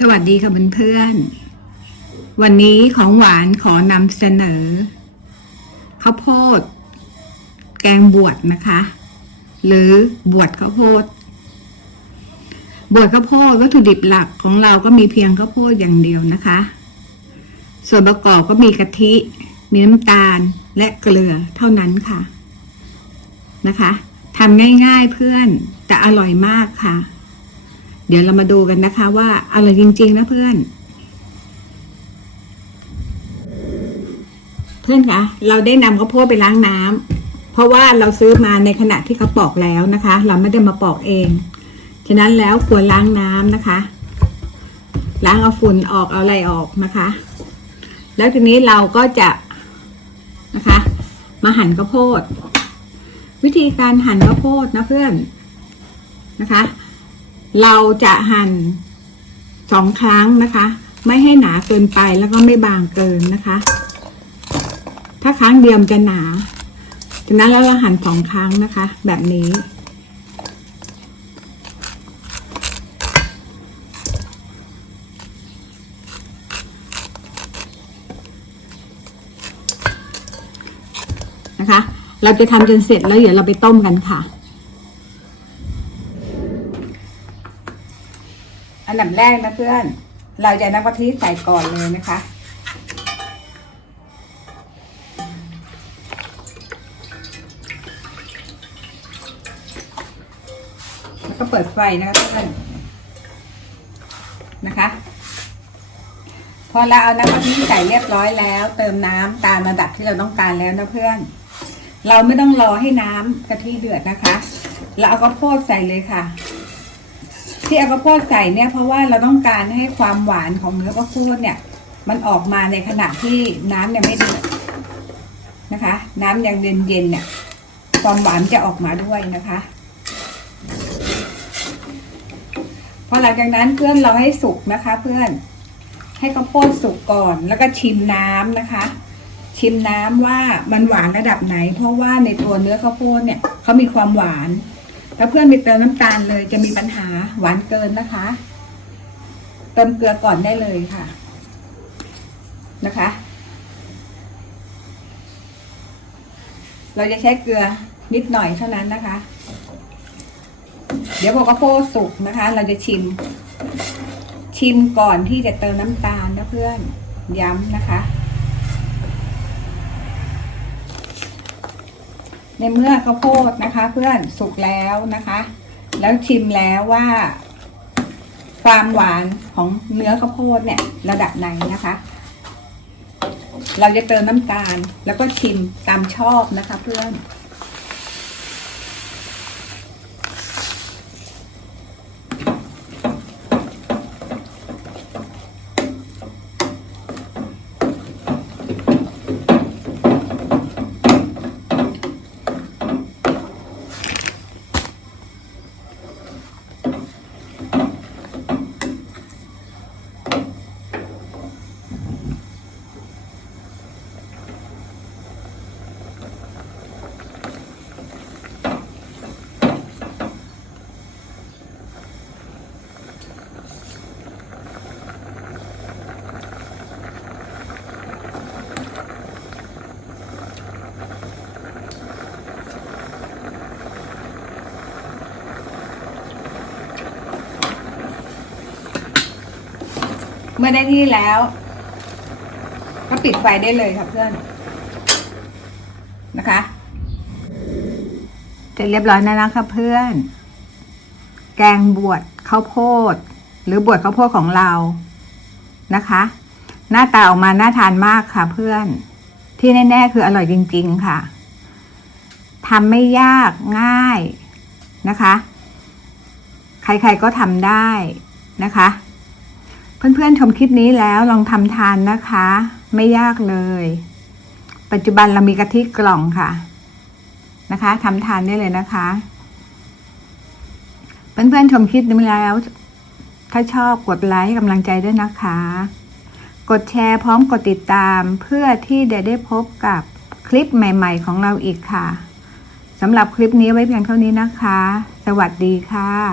สวัสดีค่ะเพื่อนๆวันนี้ของหวานขอนำเสนอข้าวโพด แกงบวชนะคะ หรือบวชข้าวโพด บวชข้าวโพดวัตถุดิบหลักของเราก็มีเพียงข้าวโพดอย่างเดียวนะคะ ส่วนประกอบก็มีกะทิ มีน้ำตาลและเกลือเท่านั้นค่ะ นะคะทำง่ายๆเพื่อนแต่อร่อยมากค่ะ เดี๋ยวเรามาดูกันนะคะว่าอร่อยจริง ๆ นะเพื่อน เพื่อนคะเราได้นำข้าวโพดไปล้างน้ำเพราะว่าเราซื้อมาในขณะที่เขาปอกแล้วนะคะ เราไม่ได้มาปอกเอง ฉะนั้นแล้วควรล้างน้ำนะคะ ล้างเอาฝุ่นออกเอาอะไรออกนะคะ แล้วทีนี้เราก็จะนะคะ มาหั่นข้าวโพด วิธีการหั่นข้าวโพดนะเพื่อนนะคะ เราจะหั่นสองครั้งนะคะ ไม่ให้หนาเกินไปแล้วก็ไม่บางเกินนะคะ ถ้าครั้งเดียวจะหนาจากนั้นแล้วเราหั่นสองครั้งนะคะ แบบนี้นะคะ เราจะทำจนเสร็จแล้วเดี๋ยวเราไปต้มกันค่ะ ดับแรกนะเพื่อน เราจะน้ำกะทิใส่ก่อนเลยนะคะ แล้วก็เปิดไฟนะคะเพื่อนนะคะ พอเราเอาน้ำกะทิใส่เรียบร้อยแล้ว เติมน้ำตามระดับที่เราต้องการแล้วนะเพื่อน เราไม่ต้องรอให้น้ำกะทิเดือดนะคะ เราเอาข้าวโพดใส่เลยค่ะ ที่เอาข้าวโพดใส่เนี่ยเพราะว่าเราต้องการให้ความหวานของเนื้อข้าวโพดเนี่ย มันออกมาในขณะที่น้ำยังไม่เดือดนะคะ น้ำยังเย็นๆเนี่ยความหวานจะออกมาด้วยนะคะพอหลังจากนั้นเพื่อนเราให้สุกนะคะ เพื่อนให้ข้าวโพดสุกก่อนแล้วก็ชิมน้ำนะคะ ชิมน้ำว่ามันหวานระดับไหน เพราะว่าในตัวเนื้อข้าวโพดเนี่ยเขามีความหวาน ถ้าเพื่อนไปเติมน้ำตาลเลย จะมีปัญหาหวานเกินนะคะ เติมเกลือก่อนได้เลยค่ะ นะคะ เราจะใช้เกลือนิดหน่อยเท่านั้นนะคะ เดี๋ยวพอข้าโพสุกนะคะ เราจะชิม ชิมก่อนที่จะเติมน้ำตาลนะเพื่อนย้ำนะคะ ในเมื่อข้าวโพดนะคะ เพื่อนสุกแล้วนะคะ แล้วชิมแล้วว่า ความหวานของเนื้อข้าวโพดเนี่ย ระดับไหนนะคะ เราจะเติมน้ำตาลแล้วก็ชิมตามชอบนะคะ เพื่อน เมื่อได้ที่แล้ว ก็ปิดไฟได้เลยค่ะเพื่อน นะคะเสร็จเรียบร้อยแล้วนะคะเพื่อน แกงบวชข้าวโพด หรือบวชข้าวโพดของเรานะคะ หน้าตาออกมาน่าทานมากค่ะ เพื่อน ที่แน่ๆคืออร่อยจริง ๆ ค่ะทำไม่ยากง่ายนะคะ ใครๆก็ทำได้นะคะ เพื่อนๆชมคลิปนี้แล้วลองทำทานนะคะ ไม่ยากเลย ปัจจุบันเรามีกะทิกล่องค่ะ นะคะทำทานได้เลยนะคะเพื่อนๆชมคลิปนี้แล้ว ถ้าชอบกดไลค์กำลังใจด้วยนะคะ กดแชร์พร้อมกดติดตามเพื่อที่จะได้พบกับคลิปใหม่ ๆ ของเราอีกค่ะสำหรับคลิปนี้ไว้เพียงเท่านี้นะคะ สวัสดีค่ะ